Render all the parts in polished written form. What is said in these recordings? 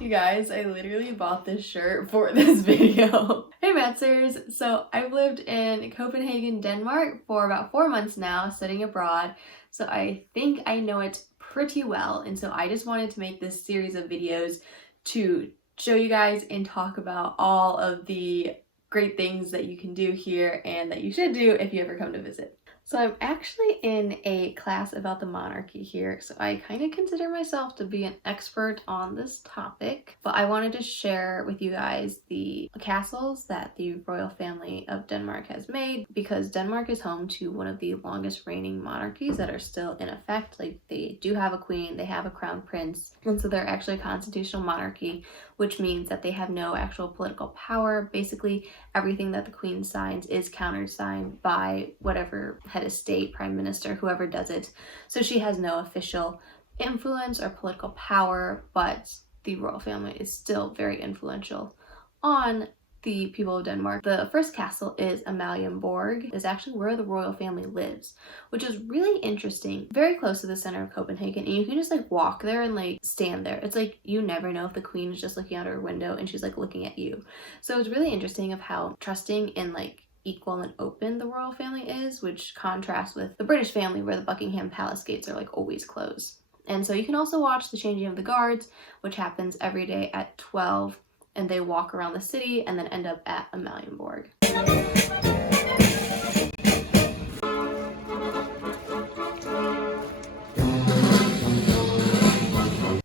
You guys, I literally bought this shirt for this video. Hey Maddsters! So I've lived in Copenhagen, Denmark for about 4 months now, studying abroad. So I think I know it pretty well. And so I just wanted to make this series of videos to show you guys and talk about all of the great things that you can do here and that you should do if you ever come to visit. So I'm actually in a class about the monarchy here, so I kind of consider myself to be an expert on this topic, but I wanted to share with you guys the castles that the royal family of Denmark has made, because Denmark is home to one of the longest reigning monarchies that are still in effect. Like, they do have a queen, they have a crown prince, and so they're actually a constitutional monarchy, which means that they have no actual political power. Basically, everything that the queen signs is countersigned by whatever head of state, prime minister, whoever does it. So she has no official influence or political power, but the royal family is still very influential on the people of Denmark. The first castle is Amalienborg, is actually where the royal family lives, which is really interesting. Very close to the center of Copenhagen, and you can just like walk there and like stand there. It's like you never know if the queen is just looking out her window and she's like looking at you. So it's really interesting of how trusting and like equal and open the royal family is, which contrasts with the British family where the Buckingham Palace gates are like always closed. And so you can also watch the changing of the guards, which happens every day at 12, and they walk around the city and then end up at Amalienborg.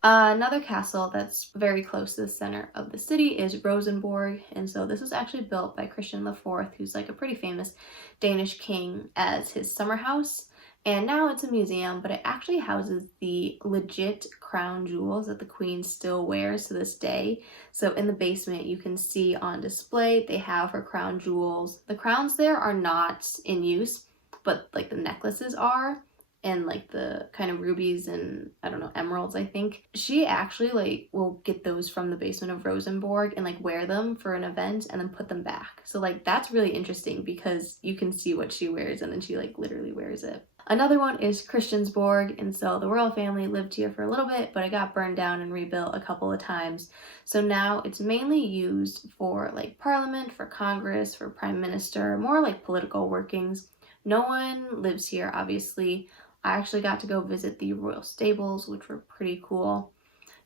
Another castle that's very close to the center of the city is Rosenborg, and so this was actually built by Christian IV, who's like a pretty famous Danish king, as his summer house. And now it's a museum, but it actually houses the legit crown jewels that the queen still wears to this day. So in the basement, you can see on display, they have her crown jewels. The crowns there are not in use, but like the necklaces are, and like the kind of rubies and I don't know, emeralds, I think. She actually like will get those from the basement of Rosenborg and like wear them for an event and then put them back. So like that's really interesting because you can see what she wears and then she like literally wears it. Another one is Christiansborg, and so the royal family lived here for a little bit, but it got burned down and rebuilt a couple of times. So now it's mainly used for like parliament, for Congress, for prime minister, more like political workings. No one lives here, obviously. I actually got to go visit the royal stables, which were pretty cool.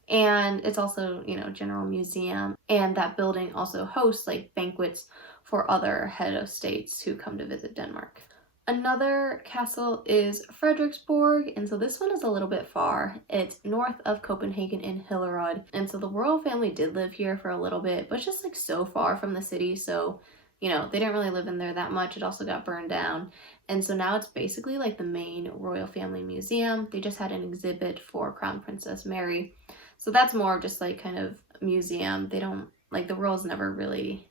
And it's also, you know, general museum. And that building also hosts like banquets for other head of states who come to visit Denmark. Another castle is Frederiksborg, and so this one is a little bit far. It's north of Copenhagen in Hillerød. And so the royal family did live here for a little bit, but just like so far from the city, so you know, they didn't really live in there that much. It also got burned down. And so now it's basically like the main royal family museum. They just had an exhibit for Crown Princess Mary. So that's more just like kind of museum. They don't, like the royals never really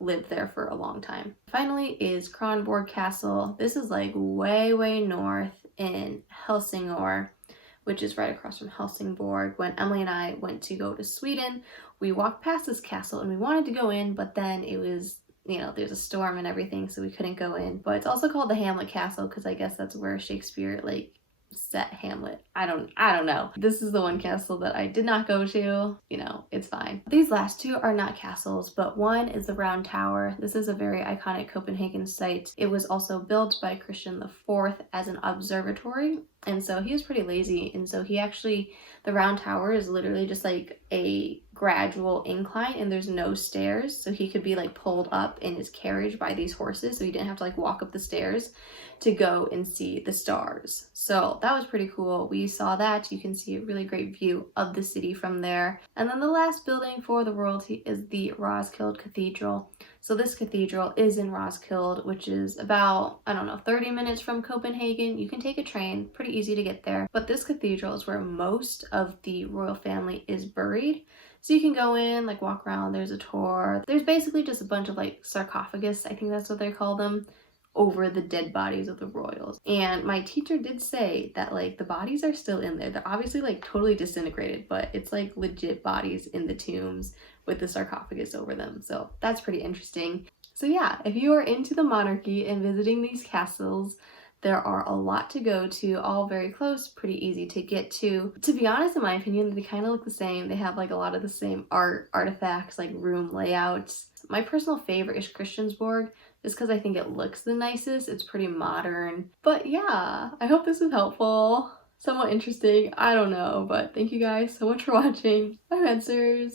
lived there for a long time. Finally is Kronborg Castle. This is like way north in Helsingør, which is right across from Helsingborg. When Emily and I went to go to Sweden, we walked past this castle and we wanted to go in, but then it was, you know, there's a storm and everything, so we couldn't go in. But it's also called the Hamlet Castle because I guess that's where Shakespeare like set Hamlet. I don't know. This is the one castle that I did not go to. You know, it's fine. These last two are not castles, but one is the Round Tower. This is a very iconic Copenhagen site. It was also built by Christian IV as an observatory, and so he was pretty lazy, and so he actually, the Round Tower is literally just like a gradual incline and there's no stairs, so he could be like pulled up in his carriage by these horses, so he didn't have to like walk up the stairs to go and see the stars. So that was pretty cool. We saw that. You can see a really great view of the city from there. And then the last building for the royalty is the Roskilde Cathedral. So this cathedral is in Roskilde, which is about, I don't know, 30 minutes from Copenhagen. You can take a train, pretty easy to get there. But this cathedral is where most of the royal family is buried. So you can go in, like walk around, there's a tour. There's basically just a bunch of like sarcophagus, I think that's what they call them, over the dead bodies of the royals. And my teacher did say that like the bodies are still in there. They're obviously like totally disintegrated, but it's like legit bodies in the tombs with the sarcophagus over them. So that's pretty interesting. So yeah, if you are into the monarchy and visiting these castles, There are a lot to go to, all very close, pretty easy to get to. To be honest, in my opinion, they kind of look the same. They have like a lot of the same artifacts, like room layouts. My personal favorite is Christiansborg, just because I think it looks the nicest. It's pretty modern. But yeah, I hope this was helpful. Somewhat interesting, I don't know, but thank you guys so much for watching. Bye, Maddsters!